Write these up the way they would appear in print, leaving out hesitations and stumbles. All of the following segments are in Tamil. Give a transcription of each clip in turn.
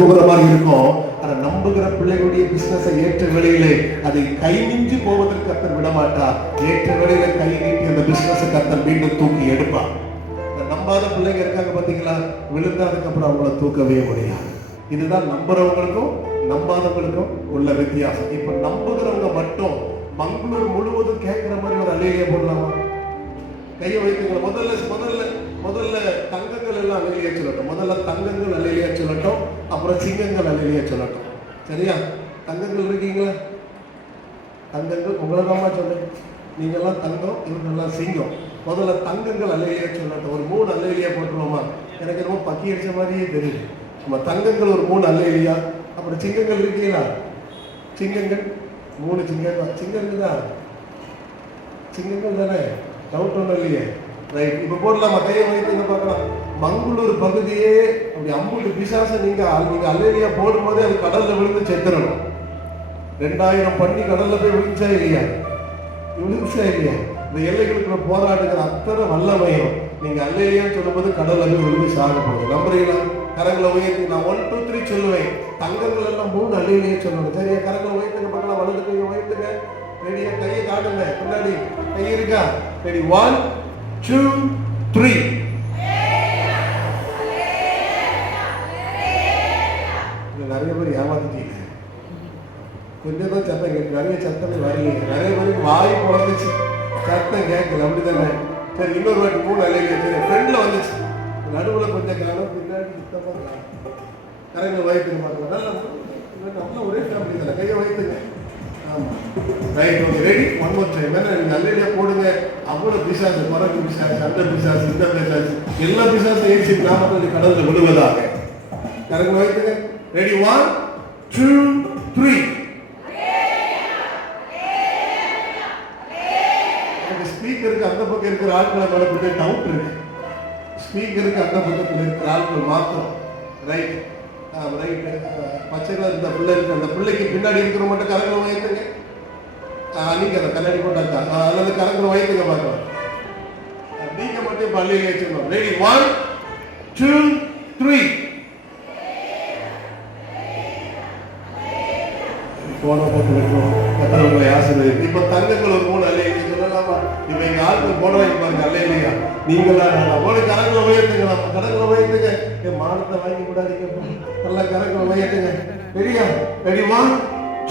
போகிற மாதிரி இருக்கும். ஆனா நம்புகிற பிள்ளைகளுடைய பிசினஸை ஏற்ற வேளையிலே அதை கை மிஞ்சி போவதற்கு கர்த்தர் விட மாட்டார். ஏற்ற வேளையில கை நீட்டி அந்த பிசினஸை கர்த்தர் மீண்டும் தூக்கி எடுப்பார். நம்பாத பிள்ளைங்க இருக்காங்க பாத்தீங்களா, விழுந்ததுக்கு அப்புறம் அவங்கள தூக்கவே முடியாது. இதுதான் நம்புறவங்களுக்கும் நம்பாதவங்களுக்கும் உள்ள வித்தியாசம். இப்ப நம்புகிறவங்க மட்டும் மங்களூர் முழுவதும் கேட்கிற மாதிரி ஒரு அல்லேலியா போடலாமா? கையை வைத்துங்களா. முதல்ல தங்கங்கள் எல்லாம் அல்லேலியா சொல்லட்டும். முதல்ல தங்கங்கள் அல்லேலியா சொல்லட்டும், அப்புறம் சிங்கங்கள் அல்லேலியா சொல்லட்டும். சரியா? தங்கங்கள் இருக்கீங்களா? தங்கங்கள் உங்களை தான் சொன்னேன். நீங்க எல்லாம் தங்கம், இவங்கெல்லாம் சிங்கம். முதல்ல தங்கங்கள் அல்லேலியா சொல்லட்டும். ஒரு 3 அல்லேலியா போட்டுருவோமா? எனக்கு ரொம்ப பக்கி அடிச்ச மாதிரியே தெரியுது. நம்ம தங்கங்கள் ஒரு 3 அல்லேலியா, அப்புறம் சிங்கங்கள் இருக்கீங்களா? சிங்கங்கள் 3 சிங்கம். சிங்கம் இருக்குதா? சிங்கங்கள் தானே, டவுட் ஒன்றும் இல்லையே. ரைட், இப்போ போடலாமா? கையை வைத்து பார்க்கலாம். மங்களூர் பகுதியே அப்படி 50 பிசாசை நீங்க அல்லேலியா போடும்போதே அது கடல்ல விழுந்து செத்துறணும். 2000 பண்ணி கடல்ல போய் விழுந்துச்சா இல்லையா? விழுந்துச்சா இல்லையா? இந்த எல்லைகளுக்குள்ள போராடுகிற அத்தனை வல்லமையும் நீங்க அல்லேலியான்னு சொல்லும்போது கடல்ல போய் விழுந்து சாக போகுது. நம்புறீங்களா? கரங்களை உயர்த்தி நான் 1 2 3 சொல்லுவேன். தங்கங்கள் எல்லாம் 3 அல்லேலியா சொல்லணும். சரியா? கரங்களை உயர்த்துங்க பார்க்கலாம். வலது கையை உயர்த்துங்க. ரெடியா? கையை காட்டுங்க. முன்னாடி கை இருக்கா? ரெடி? 1 2 3. நிறைய பேர் ஏமாத்திட்டீங்க. கொஞ்சம் தான் சத்தம் கேட்கு. நிறைய சத்தமே வரலையே. நிறைய பேருக்கு வாய் குழந்தைச்சு, சத்தம் கேட்கல. அப்படித்தானே? சரி, இன்னொரு வாட்டி 3 அல்லேலியா. சரி, ஃப்ரெண்ட்ல வந்துச்சு. நடுவுல கொஞ்சம் காலம், பின்னாடி சுத்தமா காலம். கரங்களை வயிற்றுங்க பார்க்கலாம். நல்லா ஒரே ஃபேமிலி தானே. கையை வைத்துங்க. ஆமா, right, okay, ready. 1 more time. நீங்க அல்லேலியா போடுங்க. அவ்வளவு பிசாசு, பறக்கு பிசாசு, அந்த பிசாசு, இந்த பிசாசு, எல்லா பிசாசும் ஏற்றி நாமத்தில் கடல்ல விழுவதாக. கரங்களை வைத்துங்க. ரெடி? 1 2 3. ஸ்பீக்கருக்கு அந்த பக்கம் இருக்கிற ஆட்களை மேல டவுட் இருக்கு. ஸ்பீக்கருக்கு அந்த பக்கத்தில் இருக்கிற ஆட்கள் மாத்திரம். Right, right. பச்சை கலர் இந்த பிள்ளை இருக்கு, அந்த பிள்ளைக்கு பின்னாடி இருக்கிற மட்டும் கரங்களை வயத்துங்க. நீங்க அதை கண்ணாடி போட்டாக்கா அல்லது கரங்களை வயத்துங்க பார்க்கலாம். நீங்க மட்டும் பள்ளியில் வச்சுக்கணும். ரெடி? 1 2 3. போன போட்டு வைக்கணும். கத்தவங்களை ஆசீர்வதிக்கும். இப்ப தங்கங்கள் ஒரு 3 அல்லேலியா சொல்லலாமா? இப்ப எங்க ஆட்கள் போடுவாங்க பாருங்க அல்லேலியா. நீங்களா போல கரங்களை உயர்த்துங்க. கரங்களை உயர்த்துங்க. என் மானத்தை வாங்கி கூடாதீங்க. நல்லா கரங்களை உயர்த்துங்க. ரெடியா? ரெடி? 1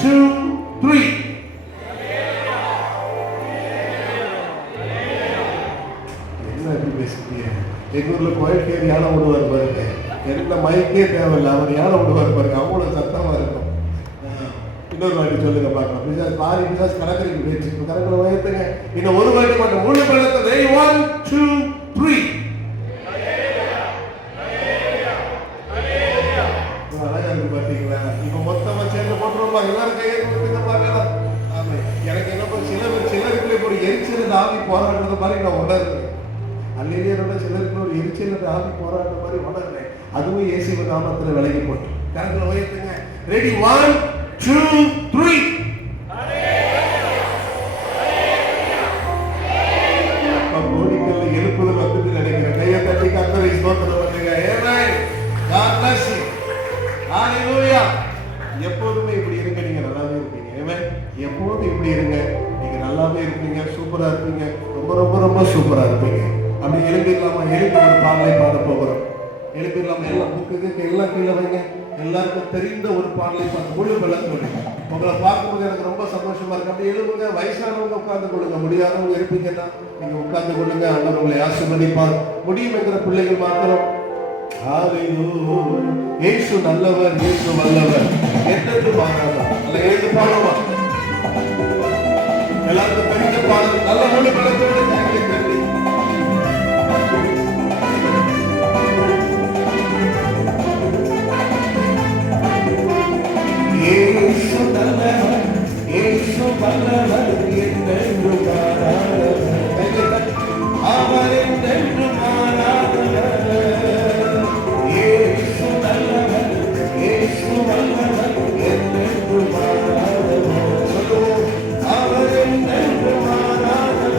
2 3. என்ன எப்படி பேசுறீங்க? எங்க ஊர்ல கோயில் யானை விடுவார் பாருங்க. என்ன மைக்கே தேவையில்லை, அவர் யானை விடுவார் பாருங்க. அவ்வளவு சத்தமா இருக்கும். இன்னொரு வாட்டி சொல்லுங்க பார்க்கலாம். பிசாசு பாரி பிசாசு கடற்கரைக்கு போயிடுச்சு. கரங்களை உயர்த்துங்க. இன்னும் ஒரு வாட்டி மட்டும் 3 பள்ளத்தை. ரெடி? 1 2 3. அழகா இருக்கு பாத்தீங்களா? இப்ப மொத்தமா சேர்ந்து போட்டுருவோமா? எல்லாரும் கையை கொடுத்துங்க பார்க்கலாம். ஆமா, எனக்கு என்ன சிலருக்கு ஒரு எரிச்சல் ஆவி போராடுறது மாதிரி நான் உணர்றேன். அல்லேலியாரோட சிலருக்கு ஒரு எரிச்சல் ஆவி போராடுற மாதிரி உணர்றேன். அதுவும் இயேசுவின் நாமத்துல விலகி போட்டு. கரங்களை உயர்த்துங்க. ரெடி? 1 2 3. கோடிக்கல்ல எழுப்புதல் வந்துட்டு நினைக்கிறேன். கையை தட்டி கர்த்தரை ஸ்தோத்திரம் பண்ணுங்க. ஆமென். God bless you. ஹalleluya. எப்போதுமே இப்படி இருங்க. நீங்க நல்லாவே இருப்பீங்க. ஆமென். எப்போதும் இப்படி இருங்க. நீங்க நல்லாவே இருப்பீங்க. சூப்பரா இருப்பீங்க. ரொம்ப ரொம்ப ரொம்ப சூப்பரா இருப்பீங்க. அப்படி எழுப்பிடலாமா? எழுப்பி ஒரு பாடலை பாட போகிறோம். எழுப்பிடலாமா? எல்லாம் புக்கு எல்லாம் கீழே வைங்க. எல்லாருக்கும் தெரிந்த ஒரு பாடலை பார்த்து முழு பலத்தோடு உங்களை பார்க்கும்போது எனக்கு ரொம்ப சந்தோஷமா இருக்கு. அப்படி எழுதுங்க. வயசானவங்க உட்கார்ந்து கொள்ளுங்க. முடியாதவங்க இருப்பீங்கன்னா நீங்க உட்கார்ந்து கொள்ளுங்க. ஆண்டவர் உங்களை ஆசீர்வதிப்பார். முடியும் என்கிற பிள்ளைகள் மாத்திரம் இயேசு நல்லவர், இயேசு வல்லவர், என்றென்று மாறாதவர். அல்ல, எழுந்து பாடுமா? எல்லாருக்கும் தெரிந்த பாடல். நல்ல முழு பலத்தோடு கரங்களை தட்டி இயேசு நல்லவர், இயேசு வல்லவர், என்றென்று மாறாதவர், அவர் என்றென்று மாறாதவர். இயேசு நல்லவர், இயேசு வல்லவர், என்றென்று மாறாதவர். சொல்லுவோம். அவர் என்றென்று மாறாதவர்.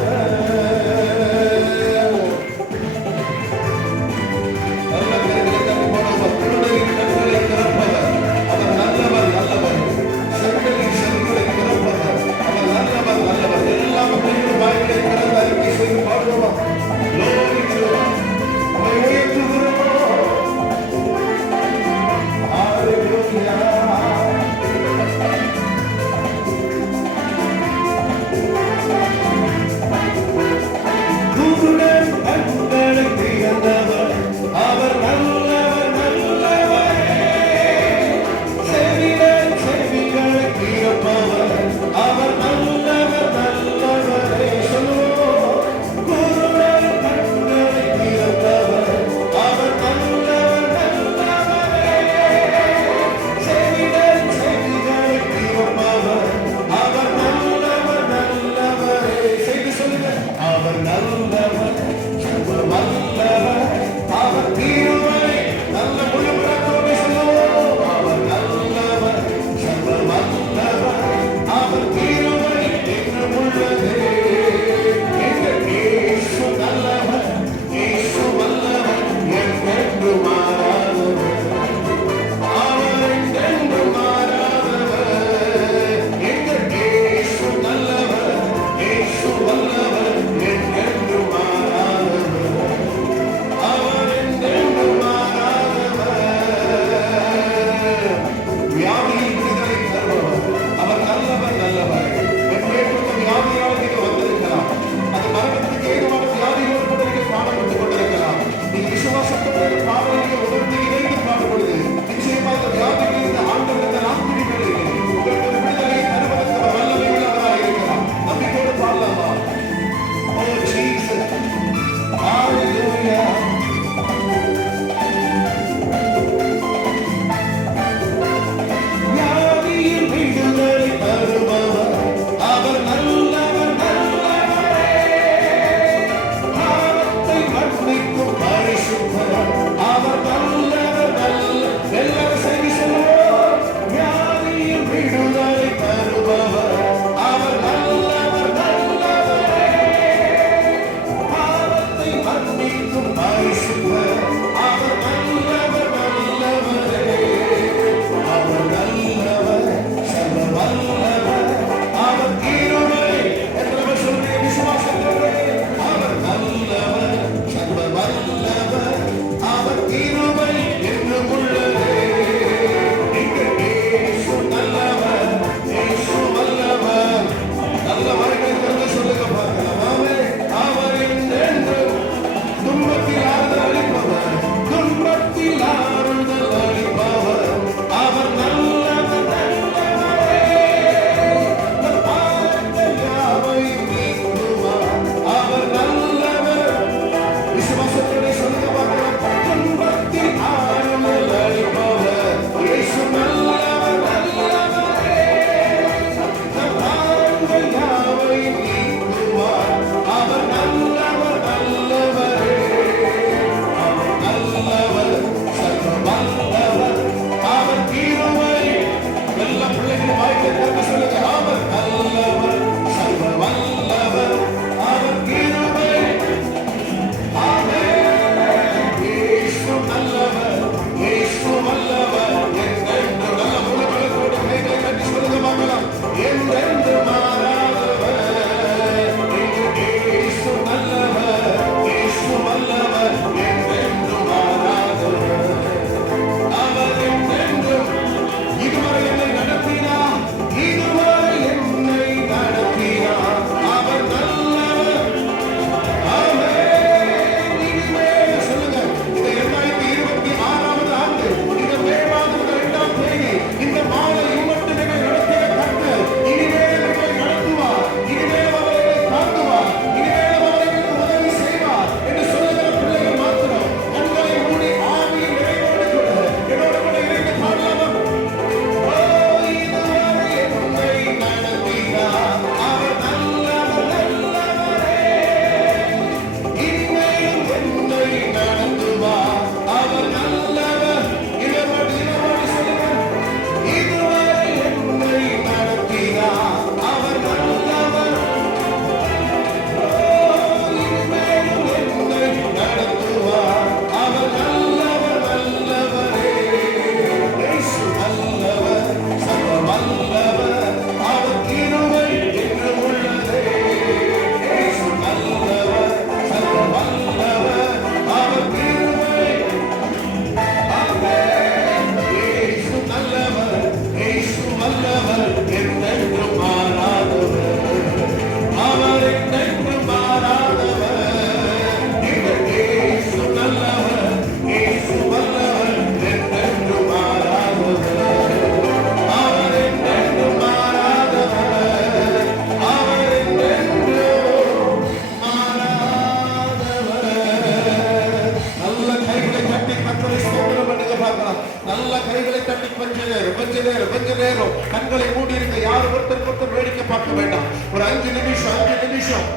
கொஞ்ச நேரம் கண்களை மூடி இருக்க. யாரும் ஒருத்தர் வேடிக்கை பார்க்க வேண்டாம். ஒரு 5 நிமிஷம்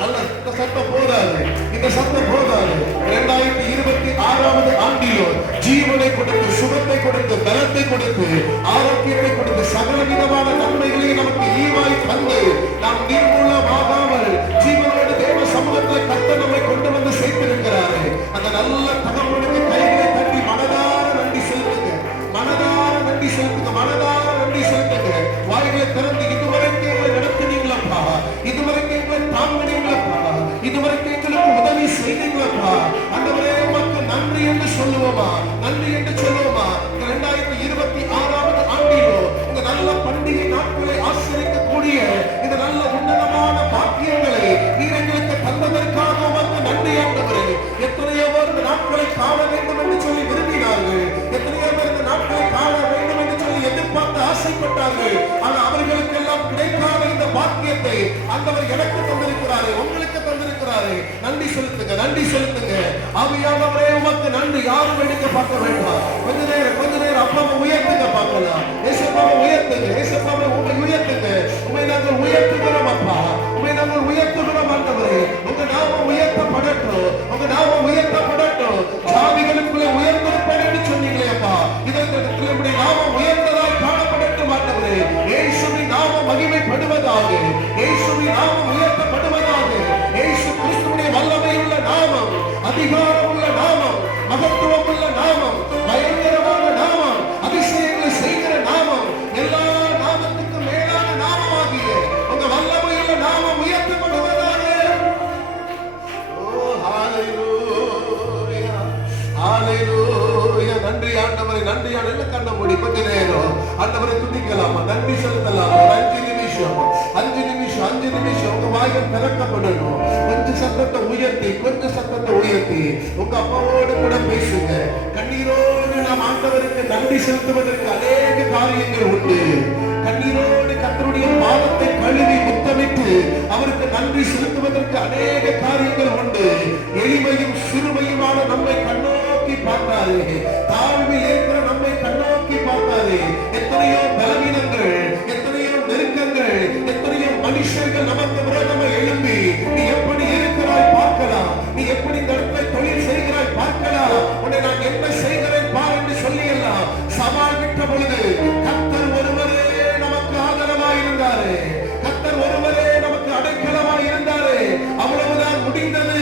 நல்ல இந்த சத்தம் போதாது. 2026 ஆண்டிலோ ஜீவனை கொடுத்து, சுகத்தை கொடுத்து, பலத்தை கொடுத்து, ஆரோக்கியத்தை கொடுத்து, சகல விதமான நன்மைகளை நமக்கு ஈவாய் தந்து நாம் நீர்மூலமாகாமல் ஜீவனோடு தேவ சமூகத்தில் கர்த்தர் நம்மை கொண்டு வந்து சேர்த்திருக்கிறாரு. அந்த நல்ல தகவலுக்கு கைகளை தட்டி மனதார நன்றி செலுத்துங்க. வாய்களை திறந்து இதுவரைக்கும் எங்களை நடத்தினீங்களப்பா, இதுவரைக்கும் எங்களை தாங்கினீங்களப்பா, இதுவரைக்கும் எங்களுக்கு உதவி செய்தீங்களப்பா. ஆண்டவரே உமக்கு நன்றி என்று சொல்லுவோமா? 2026 ஆண்டிலோ இந்த நல்ல பண்டிகை நாட்களை ஆசிரியக்கூடிய இந்த நல்ல உன்னதமான பாக்கியங்களை நீர் எங்களுக்கு தந்ததற்காக உமக்கு நன்றி ஆண்டவரே. எத்தனையோ பேர் இந்த நாட்களை காண வேண்டும் என்று சொல்லி விரும்பினார்கள். எத்தனையோ பேர் இந்த நாட்களை காண வேண்டும் என்று சொல்லி எதிர்பார்த்து ஆசைப்பட்டார்கள். ஆனால் அவர்களுக்கெல்லாம் கிடைக்காத இந்த பாக்கியத்தை ஆண்டவர் எனக்கு தந்திருக்கிறாரே, உங்களுக்கு தந்திருக்கிறாரே. நன்றி செலுத்துங்க. ஆவியானவரே உமக்கு நன்றி. யாரும் வேடிக்க பார்க்க வேண்டாம். கொஞ்ச நேரம் அப்பாவை உயர்த்துங்க பார்க்கலாம். ஏசப்பாவை உயர்த்துங்க. உமை நாங்கள் உயர்த்துகிறோம் அப்பா, உமை நாங்கள் உயர்த்துகிறோம் ஆண்டவரே. உங்க நாமம் உயர்த்தப்படட்டும். ஜாதிகளுக்குள்ளே உயர்ந்திருப்பேன் என்று சொன்னீங்களே அப்பா. இதற்கு நம்முடைய நாமம் உயர்ந்ததாய் காணப்படட்டும் ஆண்டவரே. இயேசுவின் நாமம் மகிமைப்படுவதாக, இயேசுவின் நாமம் உயர்த்தப்படுவதாக. இயேசு கிறிஸ்துவின் வல்லமை உள்ள நாமம், அதிகாரம் உள்ள நாமம், மகத்துவம் உள்ள நாமம், பயங்கரமான நாமம், அதிசயங்களை செய்கிற நாமம், எல்லா நாமத்துக்கும் மேலான நாமமாகிய உங்க வல்லமை உள்ள நாமம் உயர்த்தப்படுவதாக. ஓ ஹalleluya, ஹalleluya. நன்றி ஆண்டவரே, நன்றி ஆண்டவரே. கண்ண மூடி கொஞ்ச நேரம் ஆண்டவரை துதிக்கலாமா? நன்றி செலுத்தலாமா? 5 நிமிஷம் உங்க வாய்கள் திறக்கப்படணும். கொஞ்சம் சத்தத்தை உயர்த்தி உங்க அப்பாவோடு கூட பேசுங்க. கண்ணீரோடு நாம் ஆண்டவருக்கு நன்றி செலுத்துவதற்கு அநேக காரியங்கள் உண்டு. கண்ணீரோடு கர்த்தருடைய பாதத்தை கழுவி முத்தமிட்டு அவருக்கு நன்றி செலுத்துவதற்கு அநேக காரியங்கள் உண்டு. எளிமையும் சிறுமையுமான நம்மை கண்ணோக்கி பார்த்தாரு. தாழ்வில் இருக்கிற நம்மை கண்ணோக்கி பார்த்தாரு. எத்தனையோ பலவீனங்கள், எத்தனையோ நெருக்கங்கள், எத்தனையோ மனுஷர்கள் நமக்கு விரோதமாக எழும்பி நீ எப்படி இருக்கிறாய் பார்க்கலாம், நீ எப்படி இந்த இடத்துல தொழில் செய்கிறாய் பார்க்கலாம், உன்னை நான் என்ன செய்கிறேன் பார் என்று சொல்லி எல்லாம் சவால் விட்ட பொழுது கர்த்தர் ஒருவரே நமக்கு ஆதரவாய் இருந்தாரு. கர்த்தர் ஒருவரே நமக்கு அடைக்கலமாய் இருந்தாரு. அவ்வளவுதான் முடிந்தது.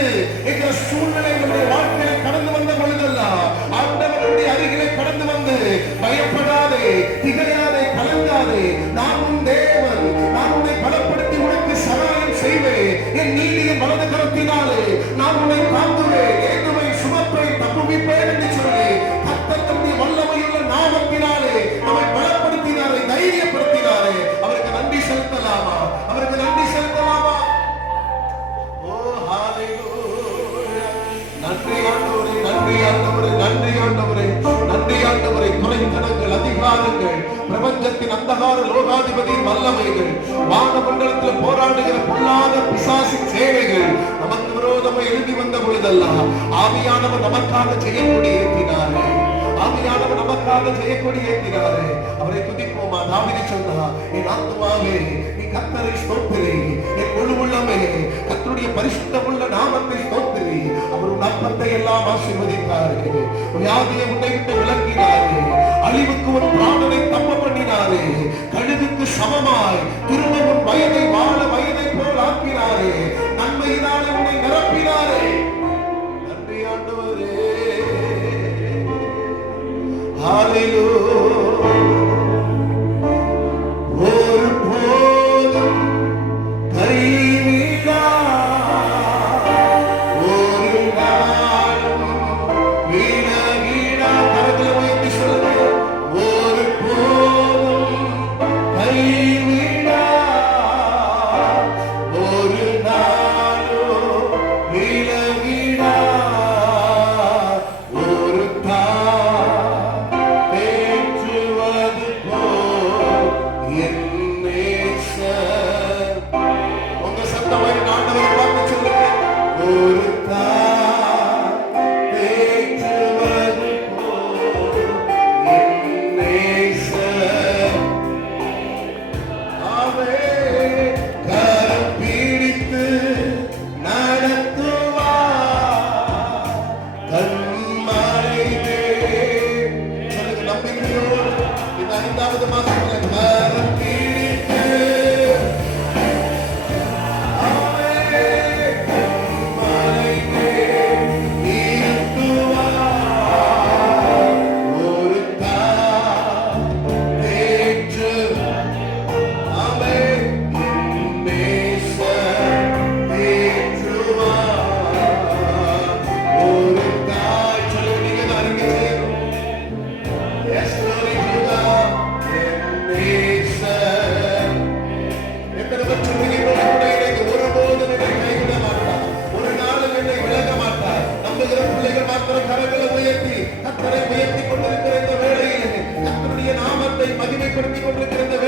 என்ற சூழ்நிலை நம்முடைய வாழ்க்கையை கடந்து வந்த பொழுதெல்லாம் ஆண்டவருடைய அருகிலே கடந்து வந்து பயப்படாதே, திகையாதே, கலங்காதே, நான் உன் தேவன், நான் உன்னை பலப்படுத்தி உனக்கு சகாயம் செய்வேன், என் நீதிய வலது கரத்தினாலே நான் உன்னை தாங்குவேன், ஏதுவை சுமப்பை தப்புவிப்பேன் என்று சொல்லி கர்த்தர் தம்முடைய வல்லமையுள்ள நாமத்தினாலே நம்மை பலப்படுத்தினாரே, தைரியப்படுத்தினாரே. அவருக்கு நன்றி செலுத்தலாமா? ஓ ஹalleluya. நன்றி ஆண்டவரே. துறைத்தனங்கள், அதிகாரங்கள், பிரபஞ்சத்தின் அந்தகார லோகாதிபதியின் வல்லமைகள், வானமண்டலத்தில் போராடுகிற பொல்லாத பிசாசின் சேவைகள் நமக்கு விரோதமாக எழுதி வந்த பொழுதெல்லாம் ஆவியானவர் நமக்காக செய்யக்கூடிய ஏற்றினாரே. அவரை துதிப்போமா? தாவீது சொன்னார், என் ஆத்துமாவே நீ கர்த்தரை ஸ்தோத்திரி, என் முழு உள்ளமே கர்த்தருடைய பரிசுத்தமுள்ள நாமத்தை ஸ்தோத்திரி. அவர் உன் அப்பத்தை எல்லாம் ஆசீர்வதித்தாரே, வியாதியை உன்னை விட்டு விலக்கினாரே, அழிவுக்கு ஒரு பிராணனை தப்ப பண்ணினாரே, கழுகுக்கு சமமாய் திரும்பவும் வயதை வாழ வயதை போல் ஆக்கினாரே, நன்மையினாலே உன்னை நிரப்பினாரே. நன்றி ஆண்டவரே. ஹalleluya. ஒரு போதும் கைவிடா, ஒரு நாளும் விலகிடா. கரங்களை உயர்த்தி சொல்லுங்க. ஒரு போதும் கைவிடா, ஒரு நாளும் விலகிடா. ஒரு தாய் 5வது மாசத்துல கரம் பிடித்து கரங்களை உயர்த்தி கர்த்தரை உயர்த்தி கொண்டிருக்கிற இந்த வேளையிலே கர்த்தருடைய நாமத்தை மகிமைப்படுத்திக் கொண்டிருக்கிற இந்த